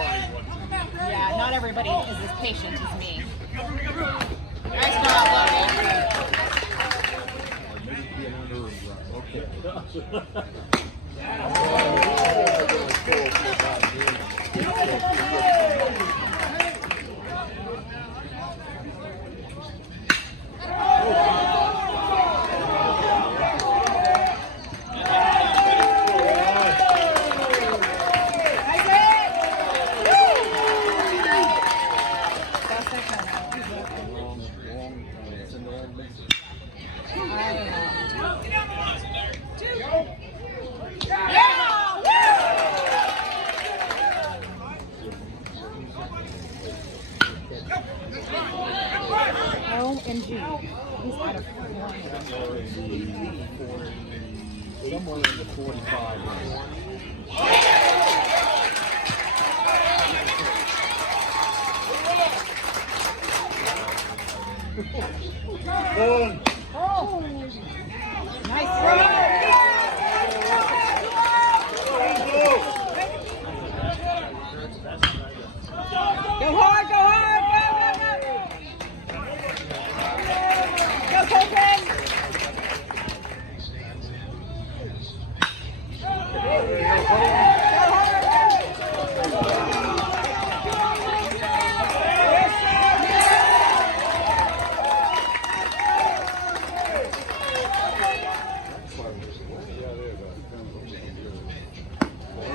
Yeah, not everybody is as patient as me. Nice job, OMG. He's out of somewhere in the 45 range. Oh, nice throw. Go hard, go hard, go, go, go. Go, Colton.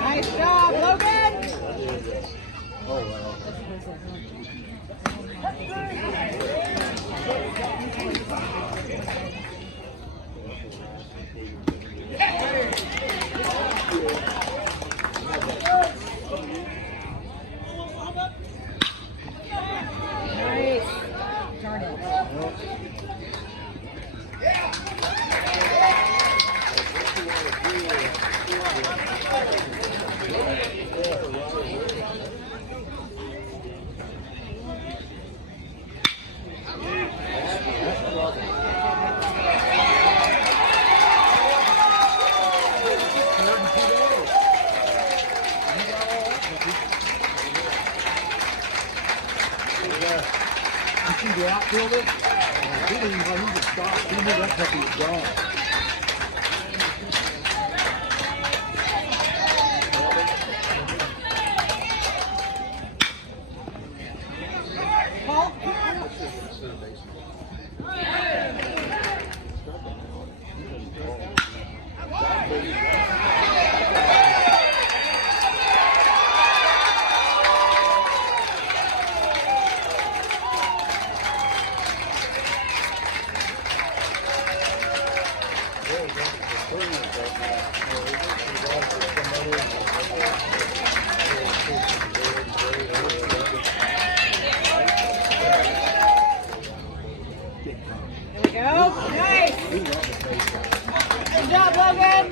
Nice job, Logan! Oh, wow. Nice. Darn it. You see the outfielder? He didn't even know he could stop. He knew that puppy was gone. There we go. Nice. Good job, Logan.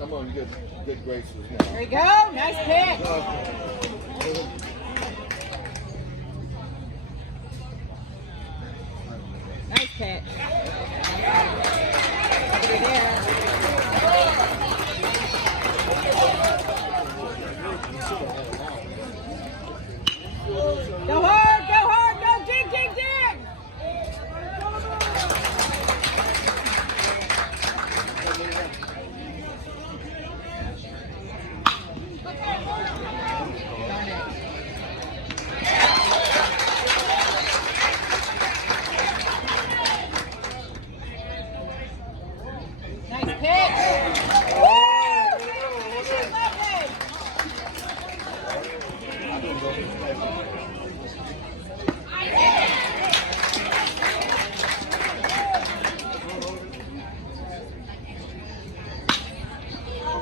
I'm on good graces now. There we go. Nice pitch. Nice pitch. Over there. Go hard, go dig, dig, dig. Nice pitch.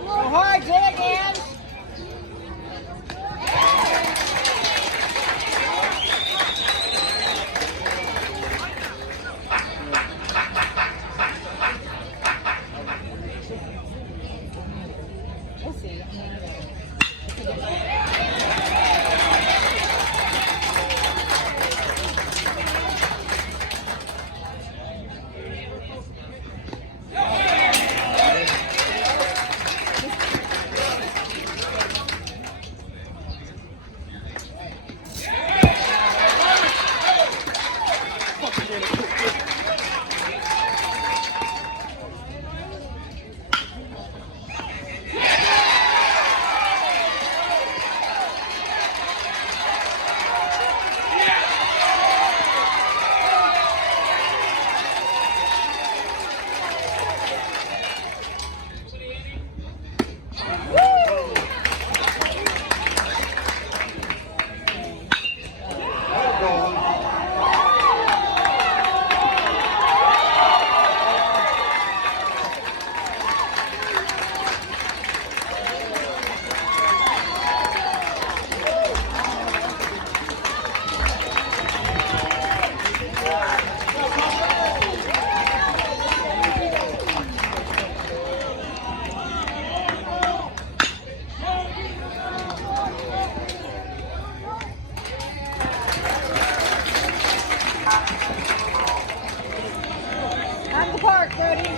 Go hard, dig in. the park, Brody.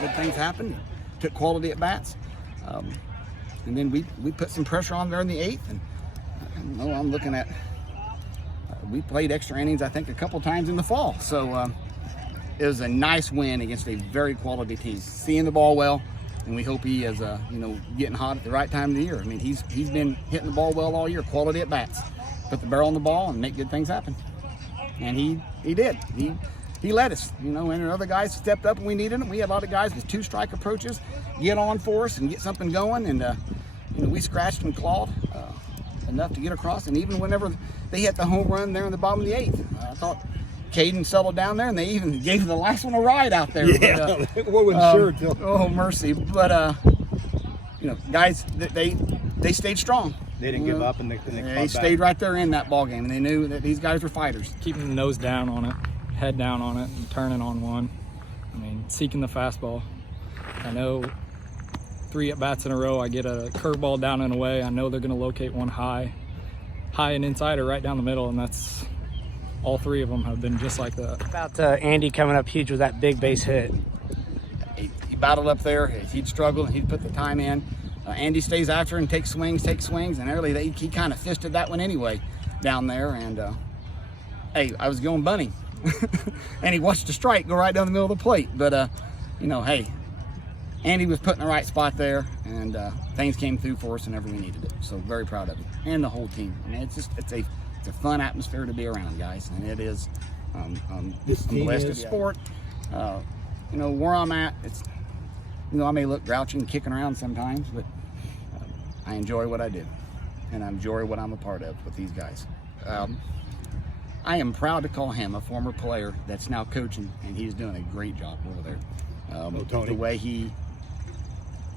Good things happened. Took quality at bats, and then we put some pressure on there in the 8th. And I'm looking at. We played extra innings, I think, a couple times in the fall. So it was a nice win against a very quality team. Seeing the ball well, and we hope he is, getting hot at the right time of the year. I mean, he's been hitting the ball well all year. Quality at bats, put the barrel on the ball and make good things happen. And he did. He led us, and other guys stepped up when we needed them. We had a lot of guys with 2-strike approaches get on for us and get something going. And, we scratched and clawed enough to get across. And even whenever they hit the home run there in the bottom of the 8th, I thought Caden settled down there, and they even gave the last one a ride out there. Yeah, we wasn't sure until. Oh, mercy. But, guys, they stayed strong. They didn't give up, and they stayed right there in that ball game, and they knew that these guys were fighters. Keeping the nose down on it, head down on it, and turning on one. I mean, seeking the fastball. I know 3 at-bats in a row, I get a curveball down and away. I know they're going to locate one high and inside or right down the middle, and that's all 3 of them have been just like that. About Andy coming up huge with that big base hit. He battled up there. He'd struggle, and he'd put the time in. Andy stays after and takes swings, and early he kind of fisted that one anyway down there. And hey, I was going bunny, and he watched a strike go right down the middle of the plate. But hey, Andy was put in the right spot there, and things came through for us whenever we needed it. So very proud of him and the whole team. I mean, it's a fun atmosphere to be around, guys, and it is. I'm blessed to sport. Where I'm at, it's. I may look grouchy and kicking around sometimes, but I enjoy what I do, and I enjoy what I'm a part of with these guys. I am proud to call him a former player that's now coaching, and he's doing a great job over there. Tony. The way he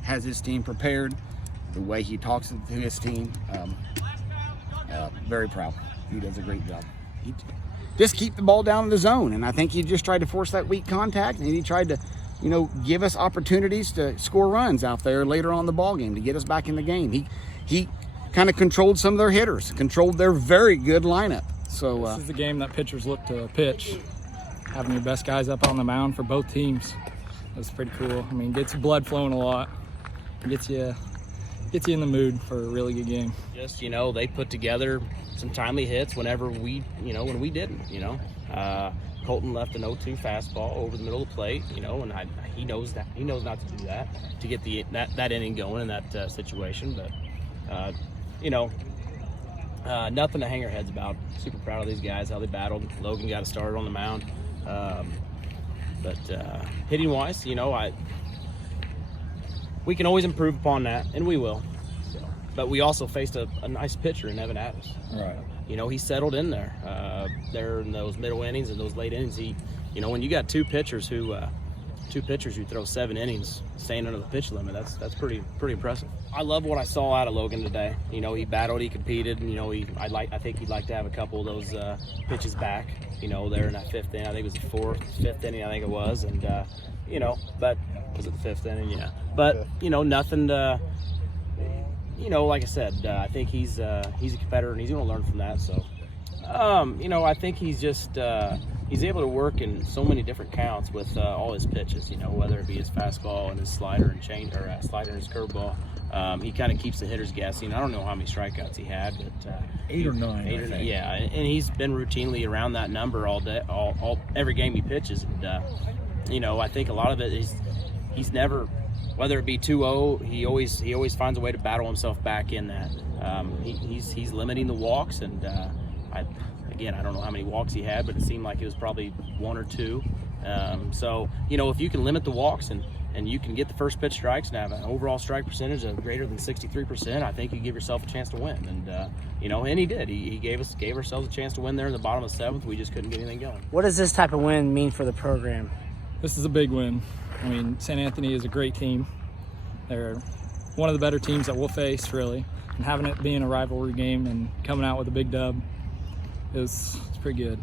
has his team prepared, the way he talks to his team, very proud. He does a great job. He just keep the ball down in the zone, and I think he just tried to force that weak contact, and he tried to give us opportunities to score runs out there later on in the ball game to get us back in the game. He kind of controlled some of their hitters, controlled their very good lineup. So this is the game that pitchers look to pitch. Having your best guys up on the mound for both teams. That's pretty cool. I mean, gets your blood flowing a lot. Gets you in the mood for a really good game. Just, they put together some timely hits whenever when we didn't, Colton left an 0-2 fastball over the middle of the plate, and he knows that. He knows not to do that to get that inning going in that situation. But, nothing to hang our heads about. Super proud of these guys, how they battled. Logan got a starter on the mound. But hitting-wise, we can always improve upon that, and we will. So, but we also faced a nice pitcher in Evan Adams. Right. He settled in there. There in those middle innings and those late innings, when you got two pitchers who throw 7 innings, staying under the pitch limit, that's pretty impressive. I love what I saw out of Logan today. He battled, he competed, and I think he'd like to have a couple of those pitches back. There in that 5th inning. I think it was the 5th inning. I think it was, and but was it the 5th inning? Yeah. But nothing to. Like I said, I think he's a competitor and he's going to learn from that. So, I think he's just he's able to work in so many different counts with all his pitches. Whether it be his fastball and his slider and slider and his curveball. He kind of keeps the hitters guessing. I don't know how many strikeouts he had, but 8 or 9. 8 or 9. Yeah, and he's been routinely around that number all day, every game he pitches. And I think a lot of it is he's never. Whether it be 2-0, he always finds a way to battle himself back in that. He's limiting the walks, and I don't know how many walks he had, but it seemed like it was probably 1 or 2. So if you can limit the walks and and you can get the first pitch strikes and have an overall strike percentage of greater than 63%, I think you give yourself a chance to win. And and he did. He gave ourselves a chance to win there in the bottom of the 7th. We just couldn't get anything going. What does this type of win mean for the program? This is a big win. I mean, St. Anthony is a great team. They're one of the better teams that we'll face, really. And having it being a rivalry game and coming out with a big dub is pretty good.